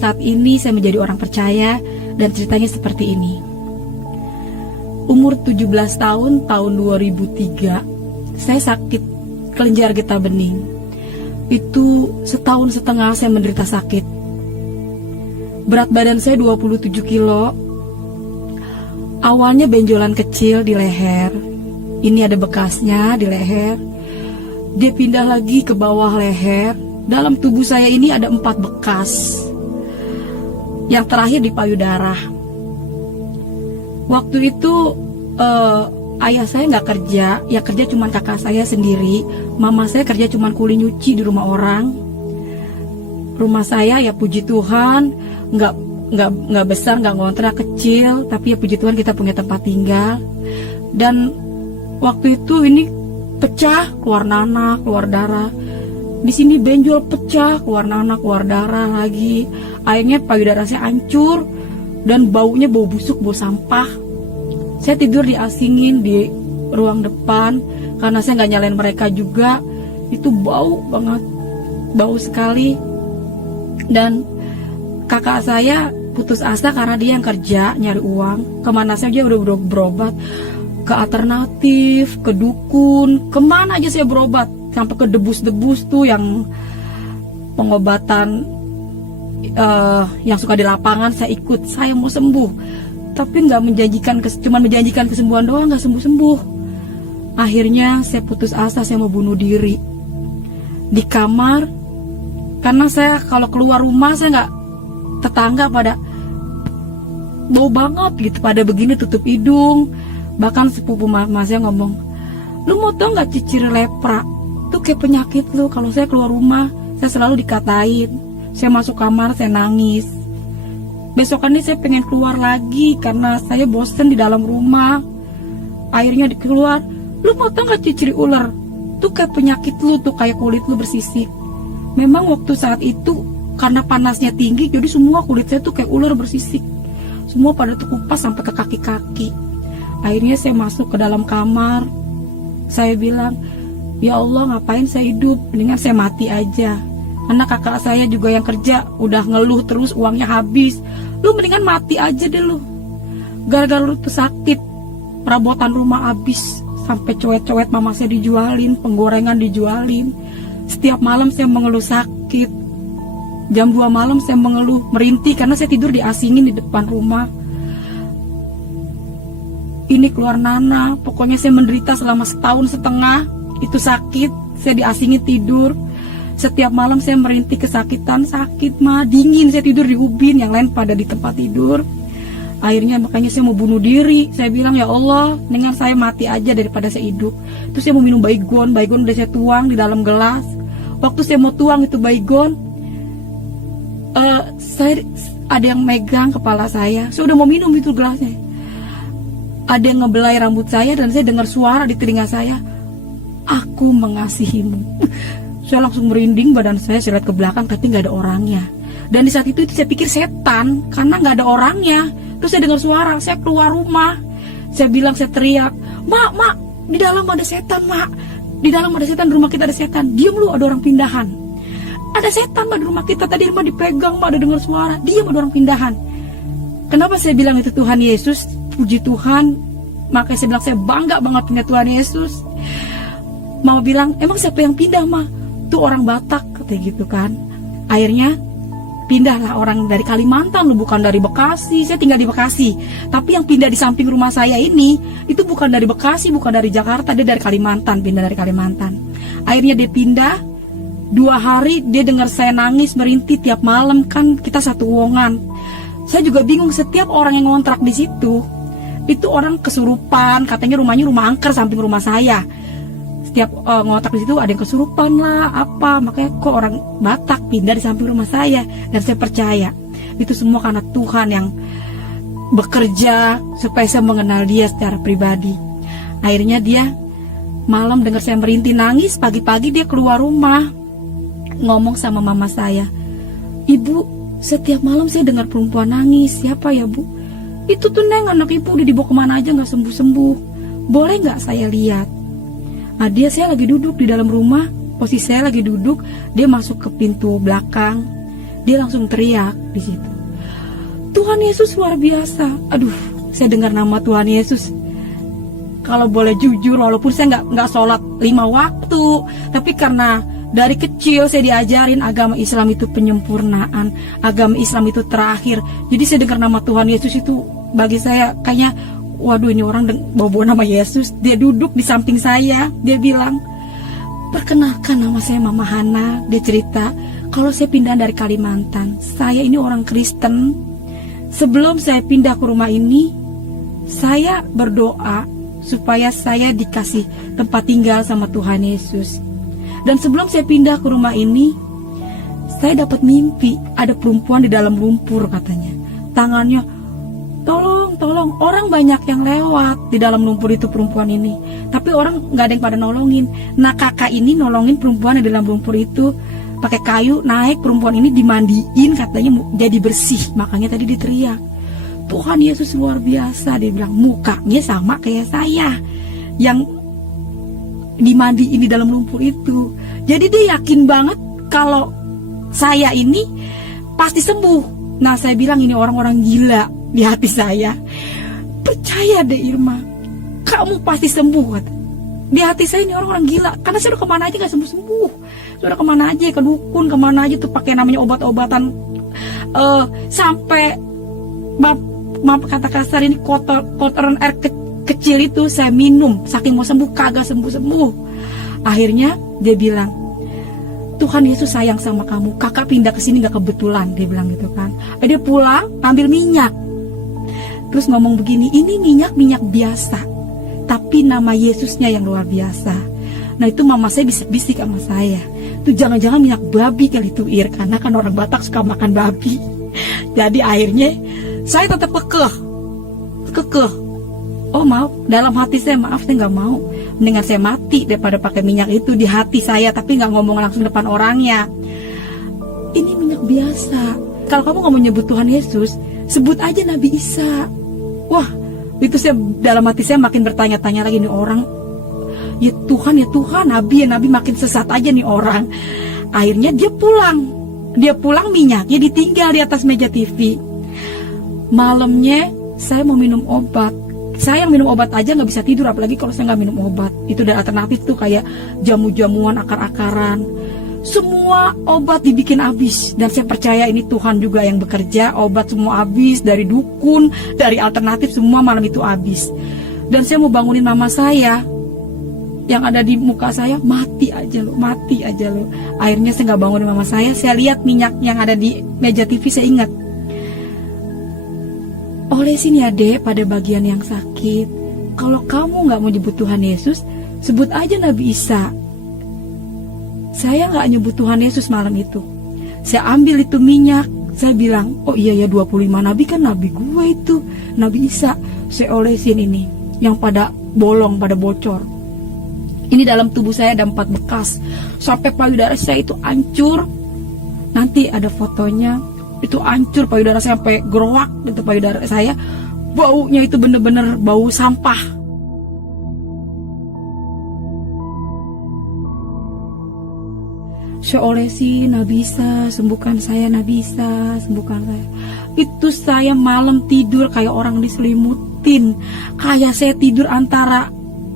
saat ini saya menjadi orang percaya dan ceritanya seperti ini. Umur 17 tahun 2003, saya sakit kelenjar getah bening. Itu setahun setengah saya menderita sakit. Berat badan saya 27 kilo. Awalnya benjolan kecil di leher. Ini ada bekasnya di leher. Dia pindah lagi ke bawah leher. Dalam tubuh saya ini ada 4 bekas. Yang terakhir di payudara. Waktu itu ayah saya nggak kerja, ya kerja cuma kakak saya sendiri. Mama saya kerja cuma kuli nyuci di rumah orang. Rumah saya ya puji Tuhan nggak besar, nggak ngontrak, kecil, tapi ya puji Tuhan kita punya tempat tinggal. Dan waktu itu ini pecah, keluar nanah, keluar darah. Di sini benjol pecah, keluar nanah, keluar darah lagi. Akhirnya payudara saya hancur dan baunya bau busuk, bau sampah. Saya tidur diasingin di ruang depan karena saya nggak nyalain mereka juga. Itu bau banget, bau sekali. Dan kakak saya putus asa karena dia yang kerja nyari uang. Kemana saja udah berobat, ke alternatif, ke dukun, kemana aja saya berobat, sampai ke debus-debus tuh yang pengobatan yang suka di lapangan saya ikut. Saya mau sembuh, tapi nggak menjanjikan, cuma menjanjikan kesembuhan doang, nggak sembuh-sembuh. Akhirnya saya putus asa, saya mau bunuh diri di kamar. Karena saya kalau keluar rumah, saya nggak, tetangga pada bau banget gitu, pada begini tutup hidung. Bahkan sepupu mama saya ngomong, lu mau tau nggak ciri lepra tuh kayak penyakit lu. Kalau saya keluar rumah, saya selalu dikatain. Saya masuk kamar, saya nangis. Besokannya saya pengen keluar lagi karena saya bosen di dalam rumah. Akhirnya keluar, lu mau tau gak ciri ular? Tuh kayak penyakit lu, tuh kayak kulit lu bersisik. Memang waktu saat itu karena panasnya tinggi, jadi semua kulit saya tuh kayak ular bersisik. Semua pada terkupas sampai ke kaki-kaki. Akhirnya saya masuk ke dalam kamar. Saya bilang, ya Allah, ngapain saya hidup? Mendingan saya mati aja. Karena kakak saya juga yang kerja udah ngeluh terus, uangnya habis. Lu mendingan mati aja deh lu. Gara-gara lu tuh sakit, perabotan rumah habis, sampai cowet-cowet mama saya dijualin, penggorengan dijualin. Setiap malam saya mengeluh sakit. Jam 2 malam saya mengeluh, merintih karena saya tidur diasingin di depan rumah. Ini keluar nanah, pokoknya saya menderita selama setahun setengah. Itu sakit, saya diasingin tidur. Setiap malam saya merintih kesakitan, sakit mah, dingin, saya tidur di ubin, yang lain pada di tempat tidur. Akhirnya makanya saya mau bunuh diri. Saya bilang, ya Allah, mendingan saya mati aja daripada saya hidup. Terus saya mau minum baygon udah saya tuang di dalam gelas. Waktu saya mau tuang itu baygon, ada yang megang kepala saya udah mau minum itu gelasnya. Ada yang ngebelai rambut saya dan saya dengar suara di telinga saya, aku mengasihimu. Saya langsung merinding, badan saya lihat ke belakang tapi nggak ada orangnya. Dan di saat itu saya pikir setan karena nggak ada orangnya. Terus saya dengar suara, saya keluar rumah. Saya bilang, saya teriak, mak, di dalam ada setan, mak. Di dalam ada setan, di rumah kita ada setan. Diam lu, ada orang pindahan. Ada setan, mak, di rumah kita. Tadi mak dipegang, mak, ada dengar suara. Diam, ada orang pindahan. Kenapa saya bilang itu Tuhan Yesus? Puji Tuhan. Makanya saya bilang saya bangga banget punya Tuhan Yesus. Mau bilang, emang siapa yang pindah, mak? Tuh orang Batak, katanya gitu kan. Akhirnya pindahlah orang dari Kalimantan, lu, bukan dari Bekasi. Saya tinggal di Bekasi, tapi yang pindah di samping rumah saya ini itu bukan dari Bekasi, bukan dari Jakarta, dia dari Kalimantan, pindah dari Kalimantan. Akhirnya dia pindah. 2 hari dia dengar saya nangis merintih tiap malam, kan kita satu wongan. Saya juga bingung, setiap orang yang ngontrak di situ itu orang kesurupan, katanya rumahnya rumah angker samping rumah saya. Setiap ngotak di situ ada yang kesurupan lah, apa, makanya kok orang Batak pindah di samping rumah saya. Dan saya percaya itu semua karena Tuhan yang bekerja supaya saya mengenal dia secara pribadi. Akhirnya dia malam dengar saya merintih nangis, pagi-pagi dia keluar rumah ngomong sama mama saya, ibu, setiap malam saya dengar perempuan nangis. Siapa ya, bu? Itu tuh Neng, anak ibu, udah dibawa kemana aja gak sembuh-sembuh, boleh gak saya lihat? Nah, saya lagi duduk di dalam rumah, posisi saya lagi duduk, dia masuk ke pintu belakang. Dia langsung teriak di situ. Tuhan Yesus luar biasa. Aduh, saya dengar nama Tuhan Yesus. Kalau boleh jujur, walaupun saya nggak sholat 5 waktu, tapi karena dari kecil saya diajarin agama Islam itu penyempurnaan, agama Islam itu terakhir. Jadi saya dengar nama Tuhan Yesus itu bagi saya kayaknya, waduh ini orang bawa nama Yesus. Dia duduk di samping saya, dia bilang, perkenalkan nama saya Mama Hana. Dia cerita, kalau saya pindah dari Kalimantan, saya ini orang Kristen. Sebelum saya pindah ke rumah ini, saya berdoa supaya saya dikasih tempat tinggal sama Tuhan Yesus. Dan sebelum saya pindah ke rumah ini, saya dapat mimpi ada perempuan di dalam lumpur katanya. Tangannya, tolong, orang banyak yang lewat di dalam lumpur itu perempuan ini. Tapi orang nggak ada yang pada nolongin. Nah kakak ini nolongin perempuan di dalam lumpur itu. Pakai kayu naik, perempuan ini dimandiin katanya jadi bersih. Makanya tadi diteriak, Tuhan Yesus luar biasa. Dia bilang mukanya sama kayak saya yang dimandiin di dalam lumpur itu. Jadi dia yakin banget kalau saya ini pasti sembuh. Nah saya bilang ini orang-orang gila di hati saya. Percaya deh Irma, kamu pasti sembuh kata. Di hati saya ini orang-orang gila, karena saya udah kemana aja gak sembuh-sembuh. Saya udah kemana aja, ke dukun, kemana aja tuh pakai namanya obat-obatan. Sampai maaf kata kasar ini, kotoran air kecil itu saya minum, saking mau sembuh kagak sembuh-sembuh. Akhirnya dia bilang, Tuhan Yesus sayang sama kamu, kakak pindah ke sini gak kebetulan, dia bilang gitu kan. Dia pulang ambil minyak, terus ngomong begini, ini minyak biasa, tapi nama Yesusnya yang luar biasa. Nah itu mama saya bisik-bisik sama saya, itu jangan-jangan minyak babi kali itu Ir, karena kan orang Batak suka makan babi. Jadi akhirnya saya tetap kekeh. Oh maaf, dalam hati saya maaf, saya nggak mau. Mendingan saya mati daripada pakai minyak itu di hati saya, tapi nggak ngomong langsung depan orangnya. Ini minyak biasa. Kalau kamu nggak mau nyebut Tuhan Yesus, sebut aja Nabi Isa. Wah, itu saya dalam hati saya makin bertanya-tanya lagi, nih orang. Ya Tuhan, Nabi makin sesat aja nih orang. Akhirnya dia pulang minyaknya ditinggal di atas meja TV. Malamnya saya mau minum obat. Saya yang minum obat aja nggak bisa tidur, apalagi kalau saya nggak minum obat. Itu dan alternatif tuh kayak jamu-jamuan, akar-akaran. Semua obat dibikin habis. Dan saya percaya ini Tuhan juga yang bekerja. Obat semua habis, dari dukun, dari alternatif, semua malam itu habis. Dan saya mau bangunin mama saya, yang ada di muka saya, mati aja lo. Akhirnya saya nggak bangunin mama saya lihat minyak yang ada di meja TV, saya ingat, olesin ya dek pada bagian yang sakit. Kalau kamu nggak mau nyebut Tuhan Yesus, sebut aja Nabi Isa. Saya nggak nyebut Tuhan Yesus malam itu. Saya ambil itu minyak, saya bilang, oh iya ya 25 nabi kan nabi gue itu, Nabi Isa. Saya olesin ini, yang pada bolong, pada bocor. Ini dalam tubuh saya ada 4 bekas, sampai payudara saya itu hancur. Nanti ada fotonya, itu hancur payudara saya sampai gerowak itu payudara saya. Baunya itu bener-bener bau sampah. Saya olesi, Nabi Isa, sembuhkan saya, Nabi Isa, sembuhkan saya. Itu saya malam tidur kayak orang diselimutin, kayak saya tidur antara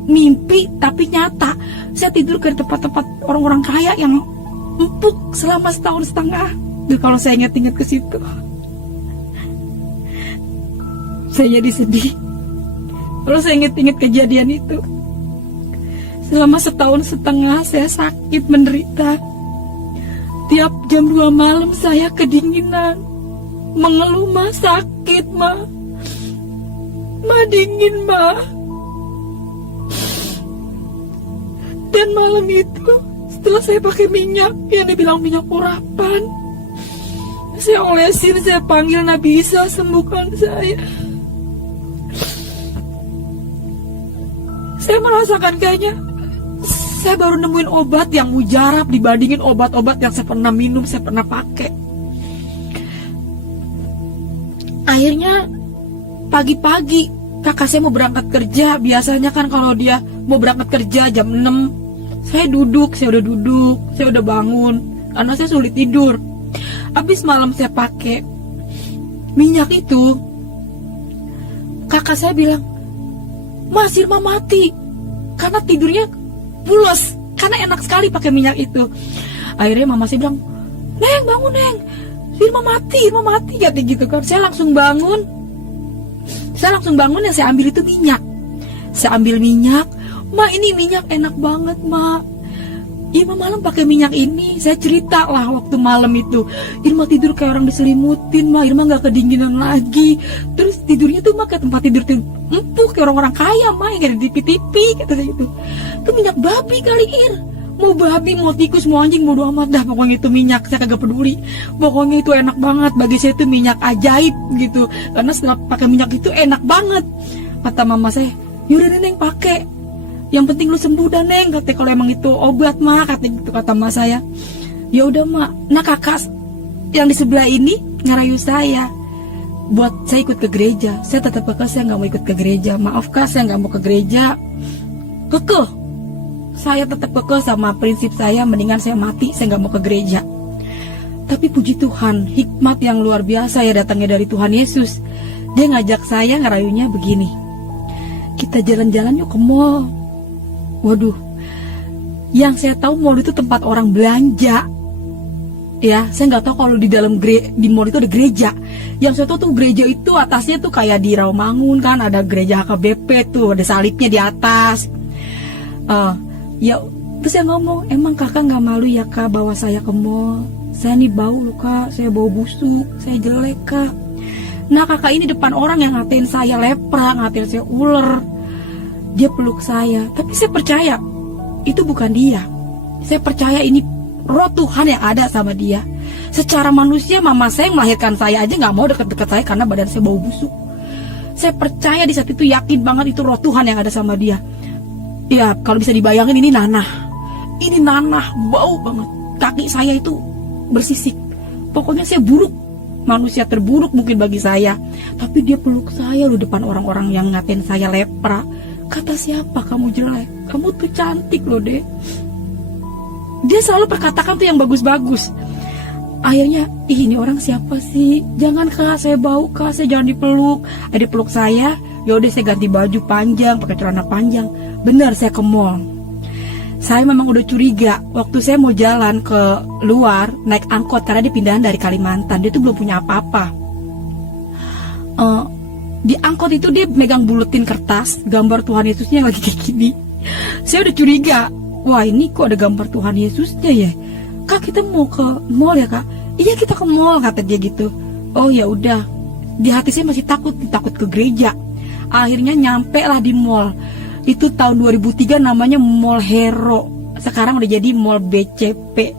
mimpi tapi nyata. Saya tidur ke tempat-tempat orang-orang kaya yang empuk selama 1,5 tahun. Duh, kalau saya ingat-ingat ke situ, saya jadi sedih. Kalau saya ingat-ingat kejadian itu, selama 1,5 tahun saya sakit menderita. Tiap jam 2 malam saya kedinginan, mengeluh, ma sakit ma dingin ma. Dan malam itu setelah saya pakai minyak yang dibilang minyak urapan, saya olesin, saya panggil Nabi Isa, sembuhkan saya. Saya merasakan kayaknya saya baru nemuin obat yang mujarab dibandingin obat-obat yang saya pernah minum, saya pernah pakai. Akhirnya pagi-pagi kakak saya mau berangkat kerja. Biasanya kan kalau dia mau berangkat kerja jam 6, saya udah duduk, saya udah bangun karena saya sulit tidur. Abis malam saya pakai minyak itu, kakak saya bilang, Mas, Irma mati karena tidurnya pulas, karena enak sekali pakai minyak itu. Akhirnya mama saya bilang, Neng, bangun Neng, Irma mati kata gitu kan. Saya langsung bangun ya, saya ambil itu minyak. Saya ambil minyak, Ma, ini minyak enak banget, Ma. Irma malam pakai minyak ini. Saya cerita lah waktu malam itu, Irma tidur kayak orang diselimutin, Ma. Irma gak kedinginan lagi. Terus tidurnya tuh, Ma, kayak tempat tidur empuk kayak orang-orang kaya, Ma, yang ada di TV, kata saya itu. Itu minyak babi kali, Ir. Mau babi, mau tikus, mau anjing, bodo amat dah. Pokoknya itu minyak, saya kagak peduli. Pokoknya itu enak banget. Bagi saya itu minyak ajaib gitu. Karena setelah pakai minyak itu enak banget. Kata mama saya, yaudah Neng pakai. Yang penting lu sembuh dah Neng, kata, kalau emang itu obat, Ma, kata gitu, kata Ma saya. Ya udah, Ma. Nah, kakak yang di sebelah ini ngerayu saya buat saya ikut ke gereja. Saya tetap kekeh, saya nggak mau ikut ke gereja. Maaf Kak, saya nggak mau ke gereja. Kekeh, saya tetap kekeh sama prinsip saya, mendingan saya mati, saya nggak mau ke gereja. Tapi puji Tuhan, hikmat yang luar biasa ya datangnya dari Tuhan Yesus. Dia ngajak saya, ngerayunya begini, kita jalan-jalan yuk ke mall. Waduh, yang saya tahu mall itu tempat orang belanja. Ya, saya nggak tahu kalau di dalam di mall itu ada gereja. Yang saya tahu tuh gereja itu atasnya tuh kayak di Rawamangun kan, ada gereja HKBP tuh, ada salibnya di atas. Ya, terus saya ngomong, emang kakak nggak malu ya Kak bawa saya ke mall? Saya nih bau loh Kak, saya bau busuk, saya jelek Kak. Nah, kakak ini depan orang yang ngatain saya lepra, ngatain saya ular. Dia peluk saya, tapi saya percaya itu bukan dia. Saya percaya ini roh Tuhan yang ada sama dia. Secara manusia, mama saya yang melahirkan saya aja nggak mau deket-deket saya karena badan saya bau busuk. Saya percaya di saat itu, yakin banget itu roh Tuhan yang ada sama dia. Ya, kalau bisa dibayangin ini nanah, bau banget. Kaki saya itu bersisik. Pokoknya saya buruk, manusia terburuk mungkin bagi saya. Tapi dia peluk saya loh depan orang-orang yang ngatain saya lepra. Kata siapa kamu jelek? Kamu tuh cantik loh deh. Dia selalu perkatakan tuh yang bagus-bagus. Akhirnya, ini orang siapa sih? Jangan Kak, saya bau Kak, saya jangan dipeluk. Dia peluk saya, yaudah saya ganti baju panjang, pakai celana panjang. Benar, saya ke mall. Saya memang udah curiga. Waktu saya mau jalan ke luar, naik angkot karena dia pindahan dari Kalimantan. Dia tuh belum punya apa-apa. Di angkot itu dia megang buletin kertas, gambar Tuhan Yesusnya lagi kayak gini. Saya udah curiga, wah ini kok ada gambar Tuhan Yesusnya ya? Kak, kita mau ke mall ya Kak? Iya, kita ke mall, kata dia gitu. Oh ya udah. Di hati saya masih takut ke gereja. Akhirnya nyampe lah di mall. Itu tahun 2003, namanya Mall Hero. Sekarang udah jadi Mall BCP,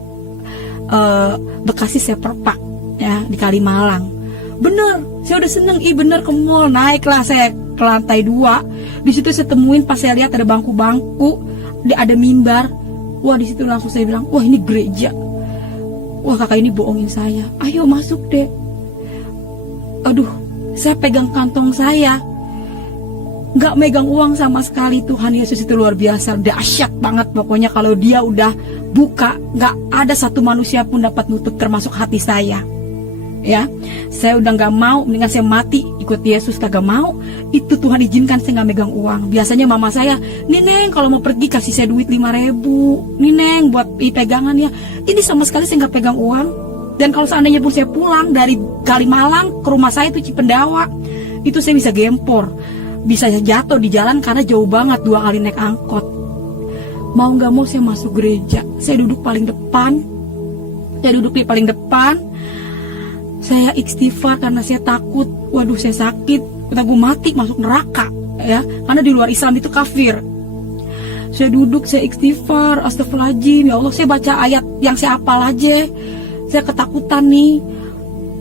Bekasi Seperpak ya, di Kalimalang. Bener, saya udah seneng, bener ke mall. Naiklah saya ke lantai 2. Di situ saya temuin, pas saya lihat ada bangku-bangku, ada mimbar. Wah, di situ langsung saya bilang, wah ini gereja. Wah, kakak ini bohongin saya. Ayo masuk deh. Aduh, saya pegang kantong saya, nggak megang uang sama sekali. Tuhan Yesus itu luar biasa, dahsyat banget. Pokoknya kalau dia udah buka, nggak ada satu manusia pun dapat nutup, termasuk hati saya. Ya, saya udah nggak mau, mendingan saya mati ikut Yesus, kagak mau. Itu Tuhan izinkan saya nggak megang uang. Biasanya mama saya, nih Neng kalau mau pergi kasih saya duit 5.000, nih Neng buat pegangan ya. Ini sama sekali saya nggak pegang uang. Dan kalau seandainya pun saya pulang dari Kalimalang ke rumah saya itu Cipendawa, itu saya bisa gempor, bisa jatuh di jalan karena jauh banget, 2 kali naik angkot. Mau nggak mau saya masuk gereja. Saya duduk paling depan. Di paling depan. Saya istighfar karena saya takut, waduh saya sakit, kita gue mati masuk neraka ya, karena di luar Islam itu kafir. Saya duduk, saya istighfar, astagfirullahaladzim, ya Allah, saya baca ayat yang saya hafal aja. Saya ketakutan nih.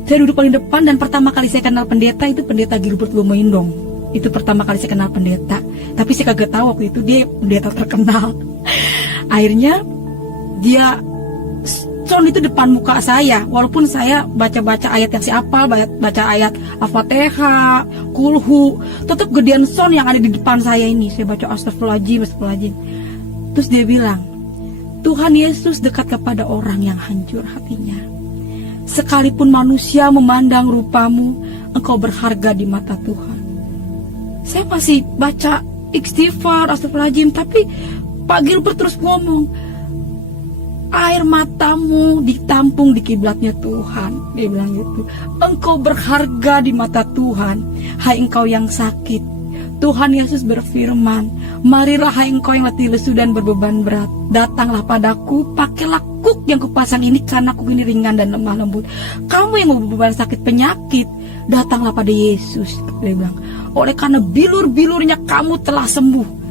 Saya duduk paling depan, dan pertama kali saya kenal pendeta itu pendeta Gilbert Lumoindong. Itu pertama kali saya kenal pendeta, tapi saya kagak tahu waktu itu dia pendeta terkenal. Akhirnya dia sound itu depan muka saya, walaupun saya baca-baca ayat yang saya hafal, baca ayat Al-Fatihah, Kulhu, tetap gedean sound yang ada di depan saya ini. Saya baca astagfirullahaladzim. Terus dia bilang, Tuhan Yesus dekat kepada orang yang hancur hatinya. Sekalipun manusia memandang rupamu, engkau berharga di mata Tuhan. Saya masih baca istighfar, astagfirullahaladzim, tapi Pak Gilbert terus ngomong, air matamu ditampung di kiblatnya Tuhan. Dia bilang gitu. Engkau berharga di mata Tuhan, hai engkau yang sakit. Tuhan Yesus berfirman, marilah hai engkau yang letih lesu dan berbeban berat, datanglah padaku, pakailah kuk yang kupasang ini, karena kuk ini ringan dan lemah lembut. Kamu yang berbeban sakit penyakit, datanglah pada Yesus. Dia bilang, oleh karena bilur-bilurnya kamu telah sembuh.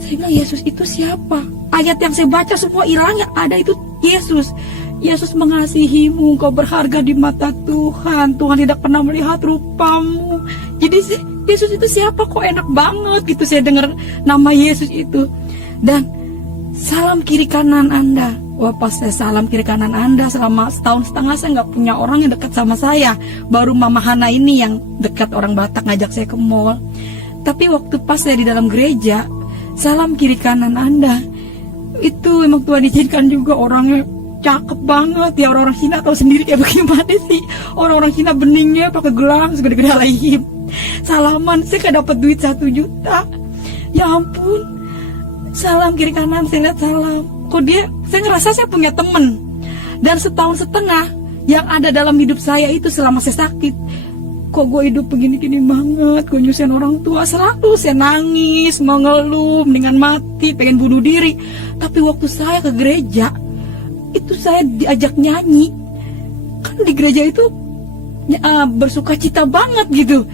Saya bilang, Yesus itu siapa? Ayat yang saya baca semua hilang, yang ada itu Yesus. Yesus mengasihimu, engkau berharga di mata Tuhan. Tuhan tidak pernah melihat rupamu. Jadi Yesus itu siapa? Kok enak banget gitu saya dengar nama Yesus itu. Dan salam kiri kanan Anda. Wah, pas saya salam kiri kanan Anda, selama setahun setengah saya nggak punya orang yang dekat sama saya. Baru Mama Hana ini yang dekat, orang Batak, ngajak saya ke mall. Tapi waktu pas saya di dalam gereja, salam kiri kanan Anda, itu emang Tuhan izinkan juga orangnya cakep banget ya. Orang-orang Cina tahu sendiri kayak bagaimana sih. Orang-orang Cina beningnya pakai gelang segede-gede lahim. Salaman, saya gak dapat duit 1 juta. Ya ampun. Salam kiri kanan, saya lihat salam. Kok dia, saya ngerasa saya punya temen. Dan setahun setengah yang ada dalam hidup saya itu selama saya sakit, kok gue hidup begini-gini banget, gue nyusahin orang tua. Selalu saya nangis, mengeluh, mendingan mati, pengen bunuh diri. Tapi waktu saya ke gereja, itu saya diajak nyanyi. Kan di gereja itu bersuka cita banget gitu.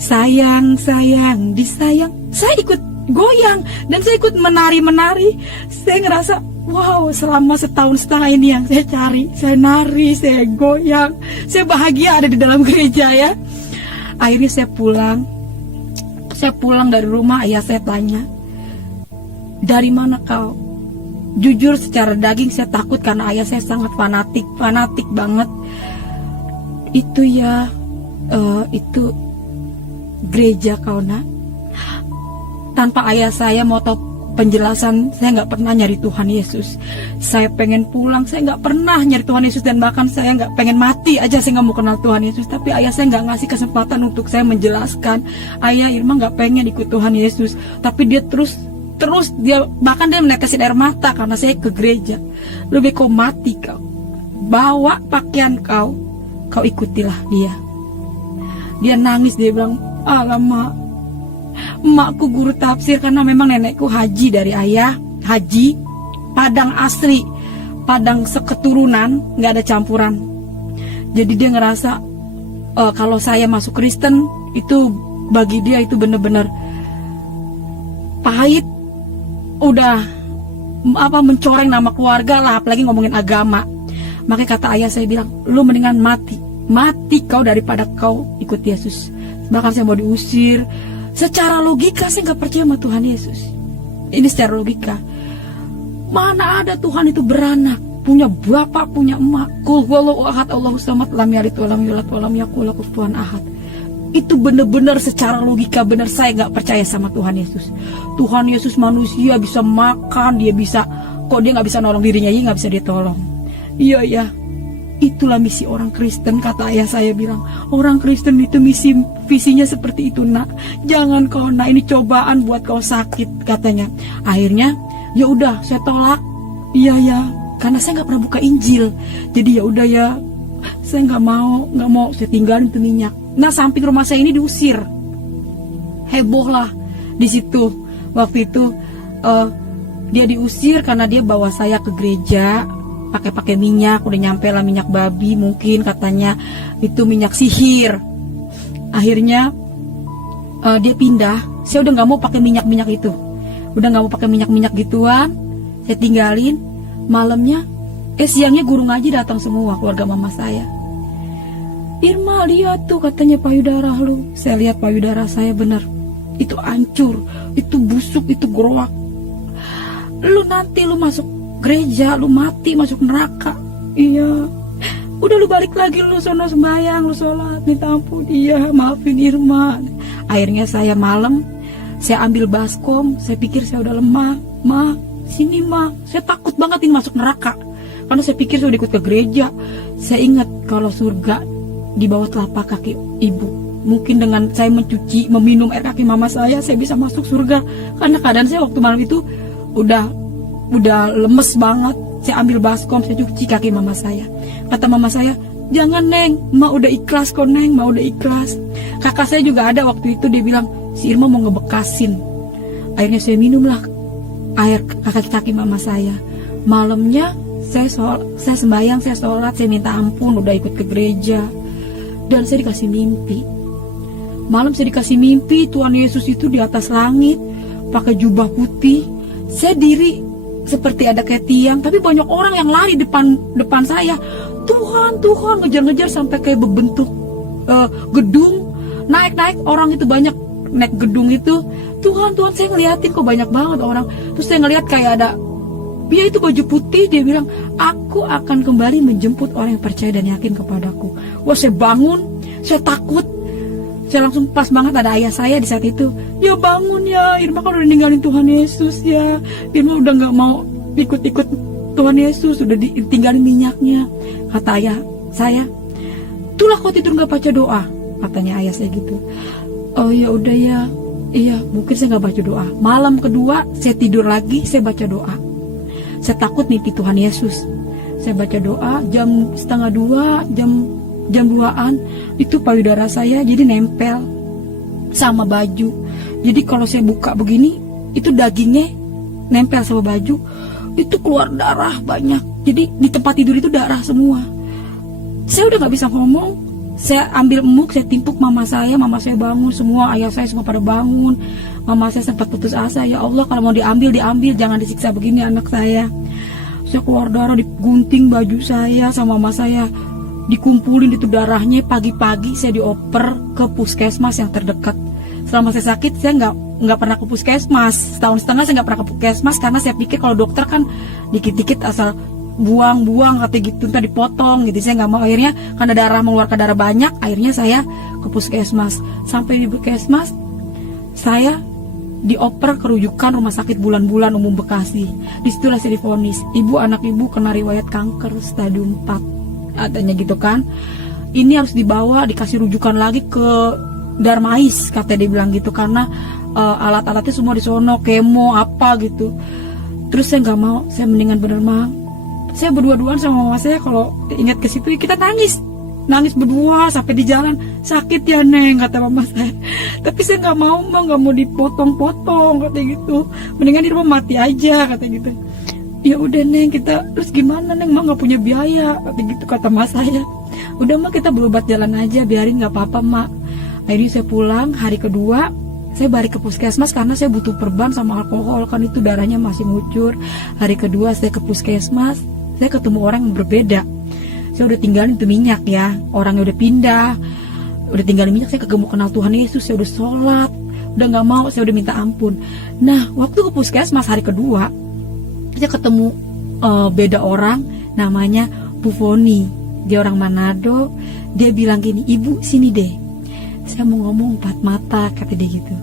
Sayang, sayang, disayang. Saya ikut goyang dan saya ikut menari-menari. Saya ngerasa, wow, selama setahun setengah ini yang saya cari, saya nari, saya goyang, saya bahagia ada di dalam gereja ya. Akhirnya saya pulang dari rumah. Ayah saya tanya, dari mana kau? Jujur secara daging saya takut karena ayah saya sangat fanatik banget. Itu ya, itu gereja kau nak. Tanpa ayah saya mau tahu penjelasan, saya nggak pernah nyari Tuhan Yesus. Saya pengen pulang, saya nggak pernah nyari Tuhan Yesus, dan bahkan saya nggak pengen mati aja, saya nggak mau kenal Tuhan Yesus. Tapi ayah saya nggak ngasih kesempatan untuk saya menjelaskan. Ayah, Irma nggak pengen ikut Tuhan Yesus, tapi dia terus dia bahkan dia menetesin air mata karena saya ke gereja. Lebih kau mati kau, bawa pakaian kau ikutilah dia. Dia nangis, dia bilang, alamak, emakku guru tafsir karena memang nenekku haji dari ayah, haji Padang asli, Padang seketurunan, nggak ada campuran. Jadi dia ngerasa kalau saya masuk Kristen itu bagi dia itu benar-benar pahit, udah mencoreng nama keluarga lah, apalagi ngomongin agama. Makanya kata ayah saya bilang, lu mendingan mati kau daripada kau ikut Yesus. Bahkan saya mau diusir. Secara logika saya nggak percaya sama Tuhan Yesus. Ini secara logika. Mana ada Tuhan itu beranak, punya bapak, punya emak. Qul huwallahu ahad, Allahus samad, lam yalid walam yulad walam yakul lahu kufuwan ahad. Itu benar-benar secara logika benar, saya nggak percaya sama Tuhan Yesus. Tuhan Yesus manusia, bisa makan, dia bisa, kok dia nggak bisa nolong dirinya, nggak bisa dia tolong. Iya ya. Itulah misi orang Kristen, kata ayah saya bilang. Orang Kristen itu visinya seperti itu nak. Jangan kau nak, ini cobaan buat kau sakit, katanya. Akhirnya ya udah saya tolak. Iya ya, karena saya nggak pernah buka Injil. Jadi ya udah ya, saya nggak mau saya tinggalin itu minyak. Nah, samping rumah saya ini diusir. Heboh lah di situ. Waktu itu dia diusir karena dia bawa saya ke gereja pakai minyak, udah nyampe lah minyak babi, mungkin katanya itu minyak sihir. Akhirnya dia pindah. Saya udah nggak mau pakai minyak itu, udah nggak mau pakai minyak gituan. Saya tinggalin. Malamnya, siangnya guru ngaji datang semua, keluarga mama saya. Irma, lihat tuh, katanya payudara lu. Saya lihat payudara saya, benar, itu hancur, itu busuk, itu gerowak. Lu nanti lu masuk gereja, lu mati, masuk neraka. Iya. Udah lu balik lagi, lu sono sembahyang, lu sholat, minta ampun. Iya, maafin Irma. Akhirnya saya malam, saya ambil baskom. Saya pikir saya udah lemah. Ma, sini ma, saya takut banget ini masuk neraka. karena saya pikir sudah ikut ke gereja. Saya ingat kalau surga di bawah telapak kaki ibu. Mungkin dengan saya mencuci, meminum air kaki mama saya bisa masuk surga. Karena keadaan saya waktu malam itu udah lemes banget. Saya ambil baskom, saya cuci kaki mama saya. Kata mama saya, jangan Neng, Ma udah ikhlas kok Neng, Ma udah ikhlas. Kakak saya juga ada waktu itu, dia bilang, si Irma mau ngebekasin. Akhirnya saya minumlah air kaki mama saya. Malamnya saya sembahyang, saya sholat, saya minta ampun, udah ikut ke gereja. Dan saya dikasih mimpi. Malam saya dikasih mimpi, Tuhan Yesus itu di atas langit, pakai jubah putih. Saya diri seperti ada kayak tiang, tapi banyak orang yang lari depan saya. Tuhan, ngejar-ngejar sampai kayak berbentuk gedung. Naik orang itu banyak naik gedung itu. Tuhan, saya ngeliatin kok banyak banget orang. Terus saya ngeliat kayak ada, dia itu baju putih, dia bilang, aku akan kembali menjemput orang yang percaya dan yakin kepadaku. Wah, saya bangun, saya takut. Saya langsung pas banget ada ayah saya di saat itu. Ya bangun ya, Irma kan udah ninggalin Tuhan Yesus ya. Irma udah gak mau ikut-ikut Tuhan Yesus, udah ditinggalin minyaknya. Kata ayah saya, itulah kau tidur gak baca doa, katanya ayah saya gitu. Oh ya udah ya, iya mungkin saya gak baca doa. Malam kedua saya tidur lagi, saya baca doa. Saya takut mimpi Tuhan Yesus. Saya baca doa jam 1:30, jam 2-an, itu payudara saya jadi nempel sama baju. Jadi kalau saya buka begini, itu dagingnya nempel sama baju, itu keluar darah banyak. Jadi di tempat tidur itu darah semua. Saya udah gak bisa ngomong. Saya ambil emuk, saya timpuk mama saya bangun semua, ayah saya semua pada bangun. Mama saya sempat putus asa, ya Allah kalau mau diambil, jangan disiksa begini anak saya. Saya keluar darah, digunting baju saya sama mama saya, dikumpulin itu darahnya. Pagi-pagi saya dioper ke puskesmas yang terdekat. Selama saya sakit saya nggak pernah ke puskesmas. Setahun setengah saya nggak pernah ke puskesmas karena saya pikir kalau dokter kan dikit-dikit asal buang kata gitu, ntar dipotong gitu. Saya nggak mau. Akhirnya karena darah mengeluarkan darah banyak, akhirnya saya ke puskesmas. Sampai di puskesmas saya dioper ke rujukan Rumah Sakit Bulan-Bulan Umum Bekasi. Disitulah saya divonis, anak ibu kena riwayat kanker stadium 4, adanya gitu kan. Ini harus dibawa, dikasih rujukan lagi ke Darmais, kata dia bilang gitu, karena alat-alatnya semua di sono, kemo apa gitu. Terus saya nggak mau, saya mendingan bener mah. Saya berdua-duaan sama mama saya, kalau ingat ke situ kita nangis berdua sampai di jalan. Sakit ya Neng, kata mama saya. Tapi saya nggak mau dipotong-potong, kata gitu. Mendingan di rumah mati aja, kata gitu. Ya udah Neng, kita terus gimana Neng, mah nggak punya biaya, kata gitu, kata mas saya. Udah mah kita berobat jalan aja, biarin nggak apa-apa mak. Akhirnya saya pulang hari kedua, saya balik ke puskesmas karena saya butuh perban sama alkohol, kan itu darahnya masih ngucur. Hari kedua saya ke puskesmas, saya ketemu orang yang berbeda. Saya udah tinggalin itu minyak ya, orangnya udah pindah, udah tinggalin minyak. Saya kagak mau kenal Tuhan Yesus, saya udah sholat, udah nggak mau, saya udah minta ampun. Nah waktu ke puskesmas hari kedua, saya ketemu beda orang, namanya Bu Foni. Dia orang Manado. Dia bilang gini, ibu sini deh, saya mau ngomong 4 mata, kata dia gitu.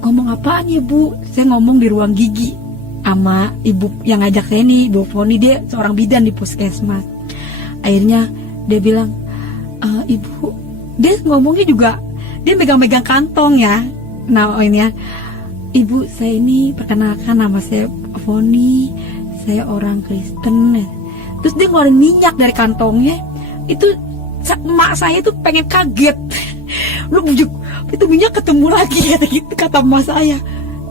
Ngomong apaan ya Bu? Saya ngomong di ruang gigi sama ibu yang ngajak saya nih, Bu Foni. Dia seorang bidan di puskesmas. Akhirnya dia bilang, ibu, dia ngomongnya juga, dia megang-megang kantong ya. Nah ini ya, ibu saya ini perkenalkan, nama saya Foni, saya orang Kristen. Terus dia ngeluarin minyak dari kantongnya. Itu emak saya itu pengen kaget. Lu bujuk, itu minyak ketemu lagi, kata gitu, kata emak saya.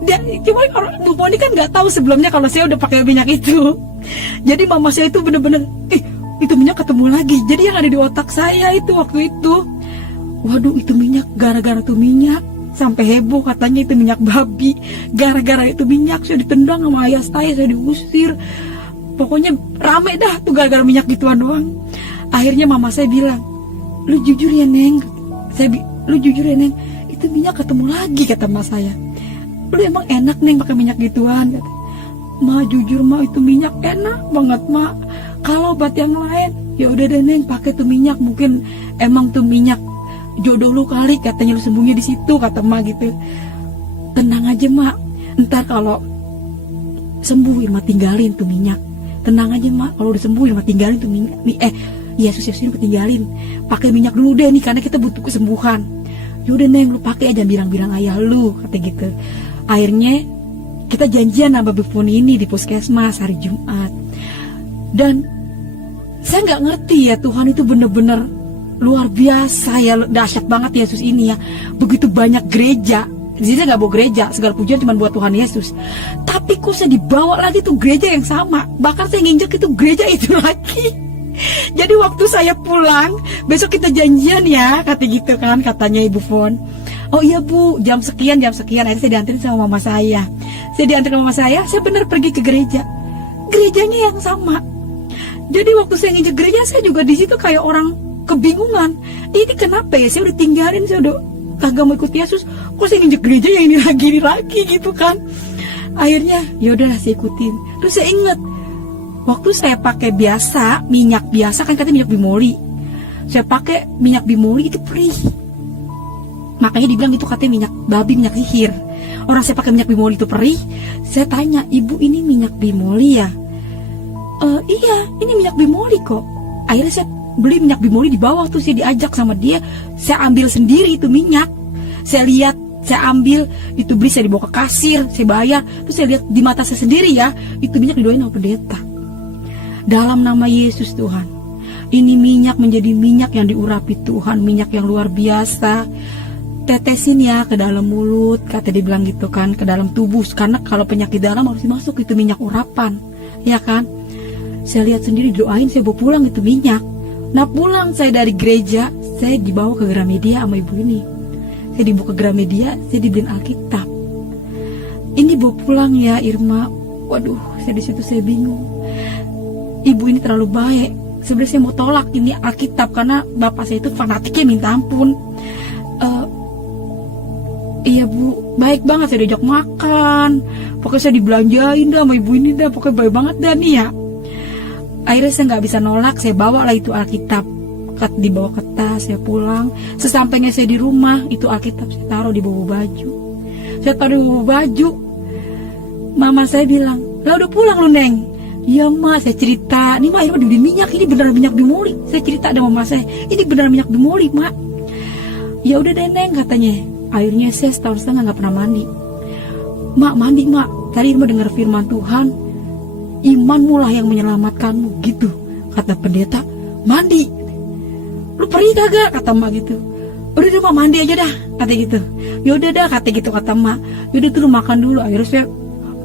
Dia cuma orang Bu Foni kan nggak tahu sebelumnya kalau saya udah pakai minyak itu. Jadi mama saya itu bener-bener, itu minyak ketemu lagi. Jadi yang ada di otak saya itu waktu itu, waduh itu minyak, gara-gara tuh minyak sampai heboh katanya itu minyak babi. Gara-gara itu minyak saya ditendang sama ayah saya diusir. Pokoknya rame dah tuh gara-gara minyak gituan doang. Akhirnya mama saya bilang, lu jujur ya Neng, lu jujur ya Neng, itu minyak ketemu lagi, kata mas saya. Lu emang enak Neng pakai minyak gituan, kata. Ma jujur ma, itu minyak enak banget ma. Kalau obat yang lain ya udah deh Neng pakai tuh minyak, mungkin emang tuh minyak jodoh lu kali, katanya lu sembunyi di situ, kata ma gitu. Tenang aja ma, ntar kalau sembuh Irma tinggalin tuh minyak. tenang aja mak, kalau udah sembuh ya tinggalin tuh Yesus ini tinggalin, pakai minyak dulu deh nih karena kita butuh kesembuhan. Yaudah Neng, lu pakai aja, bilang-bilang ayah lu, kata gitu. Akhirnya kita janjian sama Befun ini di puskesmas hari Jumat. Dan saya nggak ngerti ya, Tuhan itu bener-bener luar biasa ya, dahsyat banget Yesus ini ya. Begitu banyak gereja, jadi saya nggak bawa gereja, segala pujian cuma buat Tuhan Yesus. Tapi kok saya dibawa lagi tuh gereja yang sama, bahkan saya nginjek itu gereja itu lagi. Jadi waktu saya pulang, besok kita janjian ya, kata gitu kan, katanya Ibu Fon. Oh iya Bu, jam sekian. Akhirnya saya dianterin sama mama saya. Saya dianterin sama mama saya benar pergi ke gereja. Gerejanya yang sama. Jadi waktu saya nginjek gereja, saya juga di situ kayak orang kebingungan. Ini kenapa ya? Saya udah tinggalin, saya udah kagak mau ikut Yesus. Kok saya nginjek gereja yang ini lagi gitu kan? Akhirnya yaudah saya ikutin. Terus saya ingat, waktu saya pakai minyak biasa kan katanya minyak bimoli. Saya pakai minyak bimoli itu perih. Makanya dibilang itu katanya minyak babi, minyak sihir. Orang saya pakai minyak bimoli itu perih. Saya tanya, Ibu ini minyak bimoli ya? Iya, ini minyak bimoli kok. Akhirnya saya beli minyak bimoli di bawah tuh, saya diajak sama dia. Saya ambil sendiri itu minyak. Saya lihat, saya ambil, itu beli, saya dibawa ke kasir, saya bayar. Terus saya lihat di mata saya sendiri ya, itu minyak didoain sama pendeta. Dalam nama Yesus Tuhan, ini minyak menjadi minyak yang diurapi Tuhan, minyak yang luar biasa. Tetesin ya ke dalam mulut, kata dia bilang gitu kan, ke dalam tubuh. Karena kalau penyakit dalam harus masuk itu minyak urapan, ya kan. Saya lihat sendiri, doain, saya bawa pulang itu minyak. Nah pulang saya dari gereja, saya dibawa ke Gramedia sama ibu ini. Saya dibawa ke Gramedia, saya dibeliin Alkitab. Ini bawa pulang ya Irma. Waduh, saya di situ saya bingung. Ibu ini terlalu baik. Sebenarnya saya mau tolak ini Alkitab karena bapak saya itu fanatiknya minta ampun. Iya Bu, baik banget, saya diajak makan. Pokoknya saya dibelanjain dah sama ibu ini dah, pokoknya baik banget dah nih ya. Akhirnya saya nggak bisa nolak, saya bawa lah itu Alkitab. Dibawa ke tas, saya pulang. Sesampainya saya di rumah, itu Alkitab saya taruh di bawah baju. Saya taruh di bawah baju. Mama saya bilang, lah udah pulang lu Neng? Iya Ma, saya cerita. Nih Ma, Irma dibeli minyak, ini beneran minyak bimoli. Saya cerita ada mama saya, ini beneran minyak bimoli Ma. Ya udah deh Neng, katanya. Akhirnya saya setahun setengah nggak pernah mandi. Mak, mandi Mak. Tadi Irma dengar firman Tuhan, imanmu lah yang menyelamatkanmu, gitu kata pendeta. Mandi, lu perih kagak, kata Mak gitu. Udah deh Mak, mandi aja dah, kata gitu. Yaudah dah, kata gitu kata Mak. Yaudah tuh lu makan dulu. Akhirnya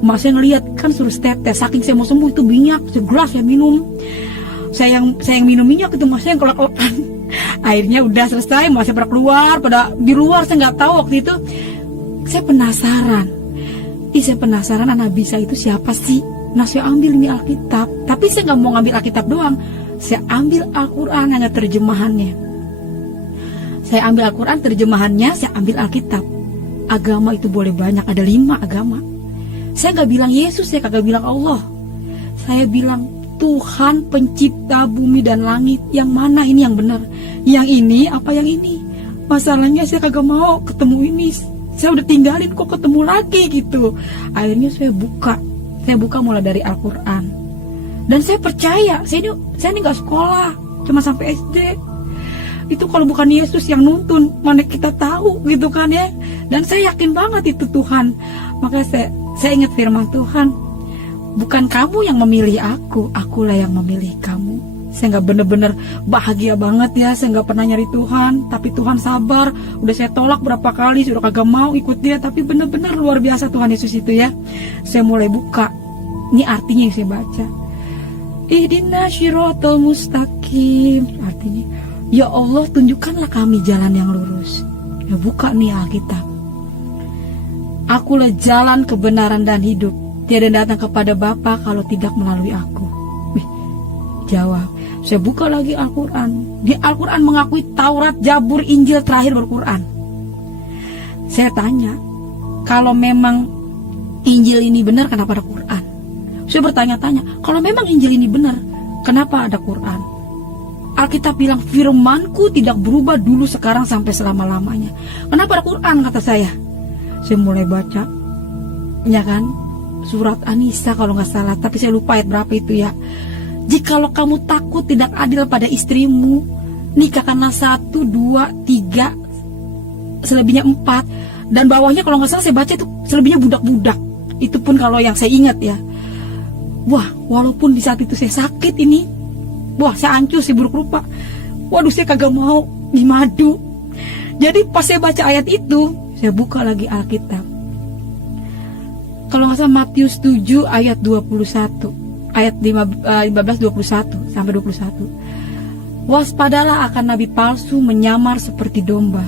Mak saya ngeliat kan suruh step tes, saking saya mau sembuh itu minyak segelas saya minum. Saya yang minum minyak itu, Mak saya yang kelak-kelakan. Akhirnya udah selesai, Mak saya pada keluar, pada di luar, saya nggak tahu waktu itu. Saya penasaran. Saya penasaran anak bisa itu siapa sih? Nah saya ambil ini Alkitab, tapi saya nggak mau ngambil Alkitab doang. Saya ambil Al-Quran, hanya terjemahannya. Saya ambil Al-Quran, terjemahannya, saya ambil Alkitab. Agama itu boleh banyak, ada 5 agama. Saya nggak bilang Yesus, saya kagak bilang Allah. Saya bilang Tuhan pencipta bumi dan langit. Yang mana ini yang benar? Yang ini apa yang ini? Masalahnya saya kagak mau ketemu ini. Saya udah tinggalin kok ketemu lagi gitu. Akhirnya saya buka mulai dari Al-Quran. Dan saya percaya, saya ini nggak sekolah, cuma sampai SD. Itu kalau bukan Yesus yang nuntun, mana kita tahu gitu kan ya. Dan saya yakin banget itu Tuhan. Maka saya ingat firman Tuhan, bukan kamu yang memilih akulah yang memilih kamu. Saya nggak bener-bener bahagia banget ya, saya nggak pernah nyari Tuhan, tapi Tuhan sabar. Udah saya tolak berapa kali, sudah kagak mau ikut dia, tapi bener-bener luar biasa Tuhan Yesus itu ya. Saya mulai buka, ini artinya yang saya baca. Ihdinas syiratal mustaqim, artinya ya Allah tunjukkanlah kami jalan yang lurus. Ya buka nih Alkitab. Akulah jalan kebenaran dan hidup. Tiada datang kepada Bapa kalau tidak melalui aku. Jawab. Saya buka lagi Al-Quran. Di Al-Quran mengakui Taurat, Zabur, Injil, terakhir Al-Quran. Saya tanya, kalau memang Injil ini benar, kenapa ada Quran? Saya bertanya-tanya, kalau memang Injil ini benar, kenapa ada Quran? Alkitab bilang, firmanku tidak berubah dulu, sekarang, sampai selama-lamanya. Kenapa ada Quran, kata saya? Saya mulai baca, ya kan? surat An-Nisa kalau nggak salah, tapi saya lupa ayat berapa itu ya. Jikalau kamu takut tidak adil pada istrimu, nikahkanlah 1, 2, 3, selebihnya 4. Dan bawahnya kalau nggak salah saya baca itu selebihnya budak-budak. Itu pun kalau yang saya ingat ya. Wah, walaupun di saat itu saya sakit ini, wah saya hancur, saya buruk rupa. Waduh, saya kagak mau dimadu. Jadi pas saya baca ayat itu, saya buka lagi Alkitab. Kalau nggak salah Matius 7 ayat 21, ayat 15, 21 sampai 21. Waspadalah akan nabi palsu menyamar seperti domba,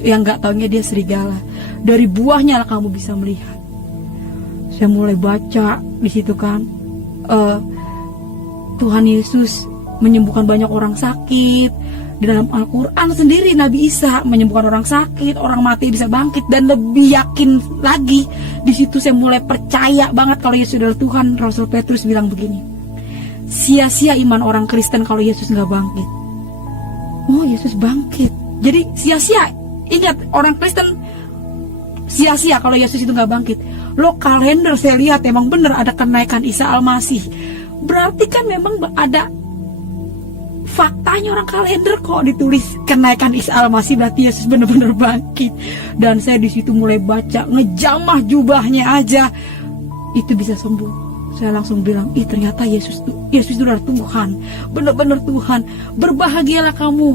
yang nggak taunya dia serigala. Dari buahnya lah kamu bisa melihat. Saya mulai baca di situ kan, Tuhan Yesus menyembuhkan banyak orang sakit. Di dalam Al-Quran sendiri Nabi Isa menyembuhkan orang sakit, orang mati bisa bangkit, dan lebih yakin lagi. Di situ saya mulai percaya banget kalau Yesus adalah Tuhan. Rasul Petrus bilang begini, sia-sia iman orang Kristen kalau Yesus nggak bangkit. Oh, Yesus bangkit. Jadi sia-sia. Ingat, orang Kristen sia-sia kalau Yesus itu nggak bangkit. Lo kalender saya lihat emang bener ada kenaikan Isa Al-Masih. Berarti kan memang ada faktanya, orang kalender kok ditulis kenaikan Isa Al-Masih, berarti Yesus benar-benar bangkit. Dan saya di situ mulai baca, ngejamah jubahnya aja itu bisa sembuh. Saya langsung bilang, ternyata Yesus itu adalah Tuhan, benar-benar Tuhan. Berbahagialah kamu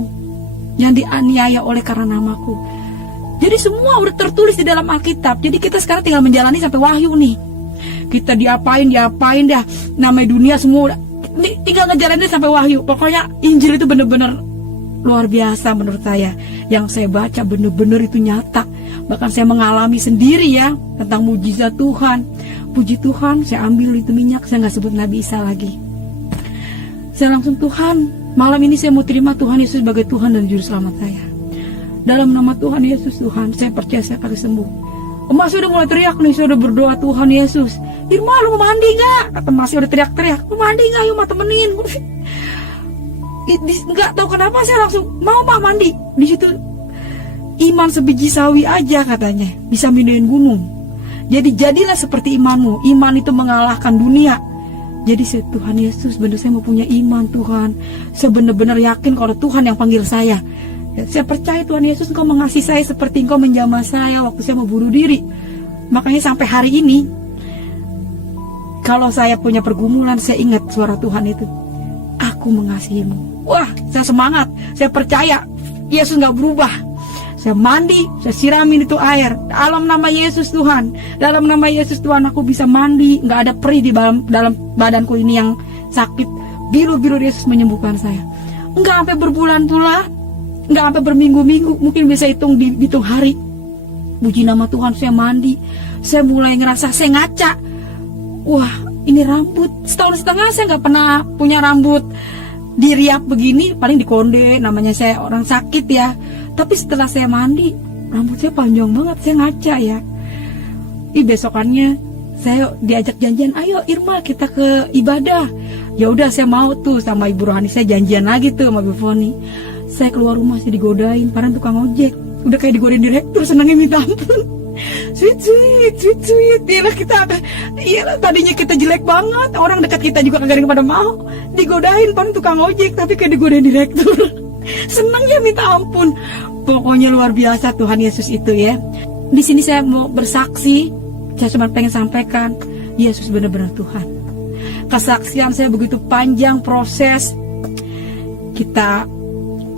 yang dianiaya oleh karena namaku. Jadi semua udah tertulis di dalam Alkitab. Jadi kita sekarang tinggal menjalani sampai Wahyu nih. Kita diapain dah, namanya dunia semua tinggal ngejalanin sampai Wahyu. Pokoknya Injil itu benar-benar luar biasa menurut saya. Yang saya baca benar-benar itu nyata. Bahkan saya mengalami sendiri ya tentang mujizat Tuhan. Puji Tuhan, saya ambil itu minyak, saya nggak sebut Nabi Isa lagi. Saya langsung, Tuhan, malam ini saya mau terima Tuhan Yesus sebagai Tuhan dan Juru Selamat saya. Dalam nama Tuhan Yesus, Tuhan, saya percaya saya akan sembuh. Emak sudah mulai teriak nih, saya udah berdoa, Tuhan Yesus, Irma lu mau mandi gak? Kata masih udah teriak-teriak, mau mandi gak? Yuk, temenin. Nggak tahu kenapa saya langsung mau mandi. Di situ iman sebiji sawi aja katanya bisa mindahin gunung. Jadi jadilah seperti imanmu. Iman itu mengalahkan dunia. Jadi Tuhan Yesus, benar saya mau punya iman Tuhan. Saya benar-benar yakin kalau Tuhan yang panggil saya. Saya percaya Tuhan Yesus, Engkau mengasihi saya seperti Engkau menjamah saya waktu saya mau bunuh diri. Makanya sampai hari ini, kalau saya punya pergumulan, saya ingat suara Tuhan itu. Aku mengasihimu. Wah, saya semangat. Saya percaya Yesus gak berubah. Saya mandi, saya siramin itu air. Dalam nama Yesus Tuhan. Dalam nama Yesus Tuhan aku bisa mandi. Gak ada perih di dalam badanku ini yang sakit. Biru-biru Yesus menyembuhkan saya. Enggak sampai berbulan-bulan, enggak sampai berminggu-minggu. Mungkin bisa dihitung hari. Puji nama Tuhan, saya mandi. Saya mulai ngerasa, saya ngaca. Wah, ini rambut. Setahun setengah saya gak pernah punya rambut diriap begini. Paling dikonde, namanya saya orang sakit ya. Tapi setelah saya mandi, rambut saya panjang banget, saya ngaca ya. Besokannya saya diajak janjian, ayo Irma kita ke ibadah. Ya udah, saya mau tuh sama Ibu Rohani, saya janjian lagi tuh sama Ibu Foni. Saya keluar rumah, saya digodain, padahal tukang ojek. Udah kayak digodain direktur, senangnya minta ampun. Sweet. Iyalah, tadinya kita jelek banget, orang dekat kita juga kagak ada yang pada mau. Digodain padahal tukang ojek, tapi kayak digodain direktur. Senangnya minta ampun. Pokoknya luar biasa Tuhan Yesus itu ya. Di sini saya mau bersaksi, saya cuma pengen sampaikan, Yesus benar-benar Tuhan. Kesaksian saya begitu panjang proses.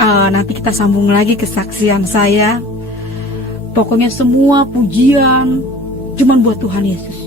Nanti kita sambung lagi kesaksian saya. Pokoknya semua pujian cuman buat Tuhan Yesus.